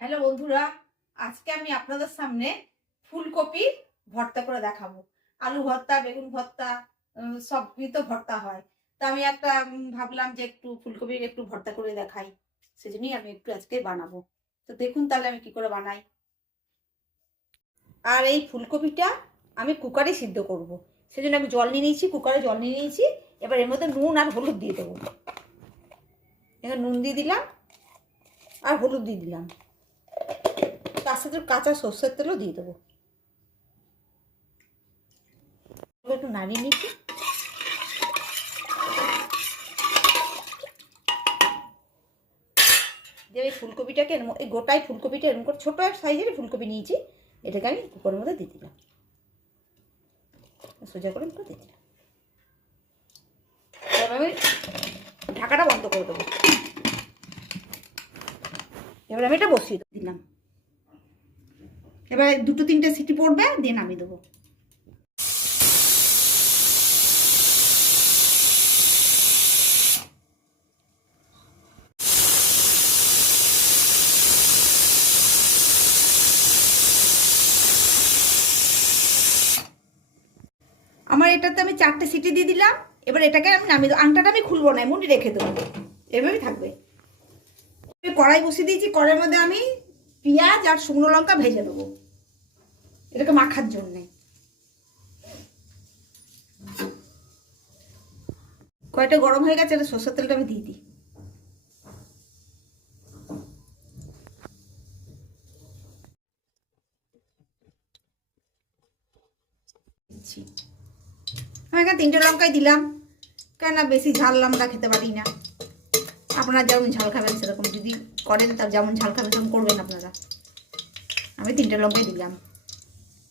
Hello বন্ধুরা, আজকে আমি আপনাদের সামনে ফুলকপির ভর্তা করে দেখাবো। আলু ভর্তা, বেগুন ভর্তা, সবই তো ভর্তা হয়। তো আমি একটা ভাবলাম যে একটু ফুলকপির একটু ভর্তা করে দেখাই। সেজন্যই আমি একটু আজকে বানাবো। তো দেখুন তাহলে আমি কি করে বানাই। আর এই ফুলকপিটা আমি কুকারে সিদ্ধ করব। সেজন্য আমি জল নিয়ে নিয়েছি, কুকারে জল নিয়ে নিয়েছি। এবার এর মধ্যে নুন আর হলুদ দিয়ে দেবো। এখানে নুন দিয়ে দিলাম আর হলুদ দিয়ে দিলাম। তার সাথে কাঁচা সর্ষের তেলও দিয়ে দেবো। একটু নাড়িয়ে নিচ্ছি। যে এই ফুলকপিটাকে এই গোটাই ফুলকপিটা এরকম করে ছোটো এক সাইজের ফুলকপি নিয়েছি, এটাকে আমি কুকারের মধ্যে দিয়ে দিলাম, সোজা করে দিয়ে দিলাম। এবার আমি ঢাকাটা বন্ধ করে দেবো। এবার আমি এটা বসিয়ে দিলাম। এবার দুটো তিনটে সিটি পড়বে, দিয়ে নামিয়ে দেবো। আমার এটাতে আমি 4টে সিটি দিয়ে দিলাম। এবার এটাকে আমি নামিয়ে দেবো। আংটাটা আমি খুলবো না, এমনই রেখে দেবো, এভাবেই থাকবে। কড়াই বসিয়ে দিয়েছি, কড়াইয়ের মধ্যে আমি পেঁয়াজ আর শুকনো লঙ্কা ভেজে দেবো এটাকে মাখার জন্যে। কড়াইটা গরম হয়ে গেছে, এটা সরষের তেলটা আমি দিয়ে দিই। আমি এখানে 3টে লঙ্কাই দিলাম, কেন বেশি ঝাল লঙ্কা খেতে পারি না। আপনারা যেমন ঝাল খাবেন সেরকম যদি করেন, তার যেমন ঝাল খাবেন সেরকম করবেন আপনারা। আমি 3টে লঙ্কাই দিলাম।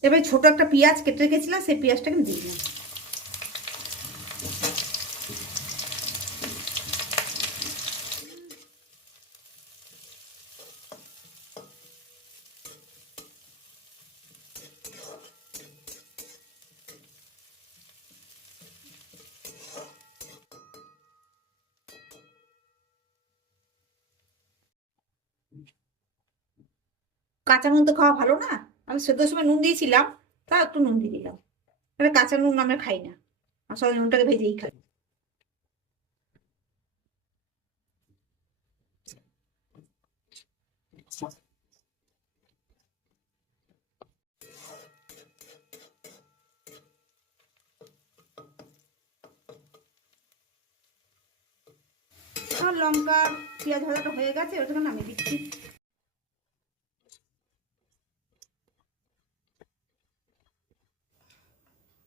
এবার ছোটো একটা পেঁয়াজ কেটে রেখেছিলাম, সেই পেঁয়াজটাকে আমি দিয়ে দিলাম। কাঁচা নুন তো খাওয়া ভালো না, আমি সেদ্ধর সময় নুন দিয়েছিলাম, তা একটু নুন দিয়ে দিলাম। এবার কাঁচা নুন আমরা খাই না, আসলে নুনটাকে ভেজেই খাই। লঙ্কা পেঁয়াজ ভাজাটা হয়ে গেছে, ওটাকে নামিয়ে দিচ্ছি।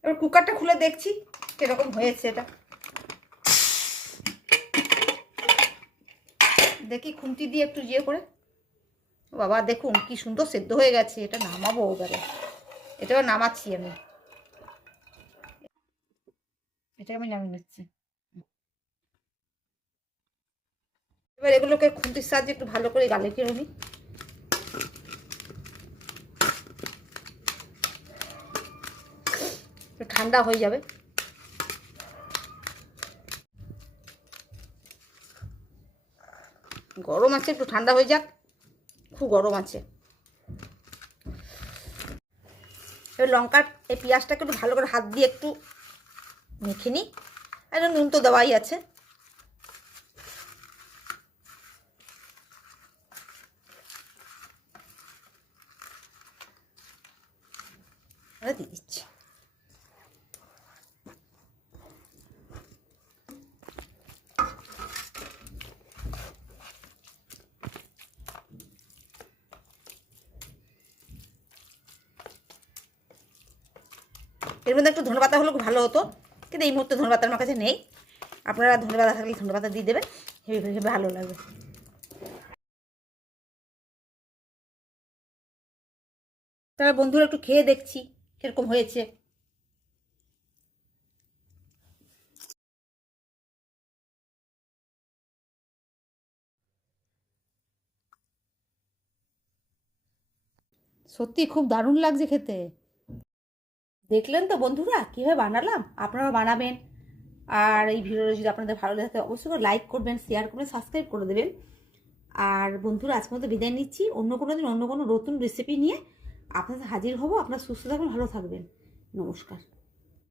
এবার কুকারটা খুলে দেখছি কিরকম হয়েছে। এটা দেখি খুন্তি দিয়ে একটু করে। বাবা দেখুন কি সুন্দর সেদ্ধ হয়ে গেছে। এটা নামাবো এবারে, এটা নামাচ্ছি আমি, এটা আমি নামিয়ে নিচ্ছি। এবার এগুলোকে খুন্তির সাহায্যে একটু ভালো করে গালে কেড়ে নিই। ঠান্ডা হয়ে যাবে। গরম আছে, একটু ঠান্ডা হয়ে যাক, খুব গরম আছে। এবার লঙ্কার এই পেঁয়াজটাকে একটু ভালো করে হাত দিয়ে একটু মেখে নিই। আর নুন তো দেওয়াই আছে। দিয়ে দিচ্ছি। এর মধ্যে একটু ধনেপাতা হলে খুব ভালো হতো, কিন্তু এই মুহূর্তে ধনেপাতা আমার কাছে নেই। আপনারা ধনেপাতা থাকলে ধনেপাতা দিয়ে দেবেন, হেভি ভালো লাগবে। তাহলে বন্ধুরা একটু খেয়ে দেখছি কিরকম হয়েছে। সত্যি খুব দারুণ লাগছে খেতে। দেখলেন তো বন্ধুরা কীভাবে বানালাম, আপনারা বানাবেন। আর এই ভিডিওটা যদি আপনাদের ভালো লাগে অবশ্যই করে লাইক করবেন, শেয়ার করবেন, সাবস্ক্রাইব করে দেবেন। আর বন্ধুরা আজকের মতো বিদায় নিচ্ছি। অন্য কোনো দিন অন্য কোনো নতুন রেসিপি নিয়ে আপনাদের হাজির হব। আপনারা সুস্থ থাকবেন, ভালো থাকবেন। নমস্কার।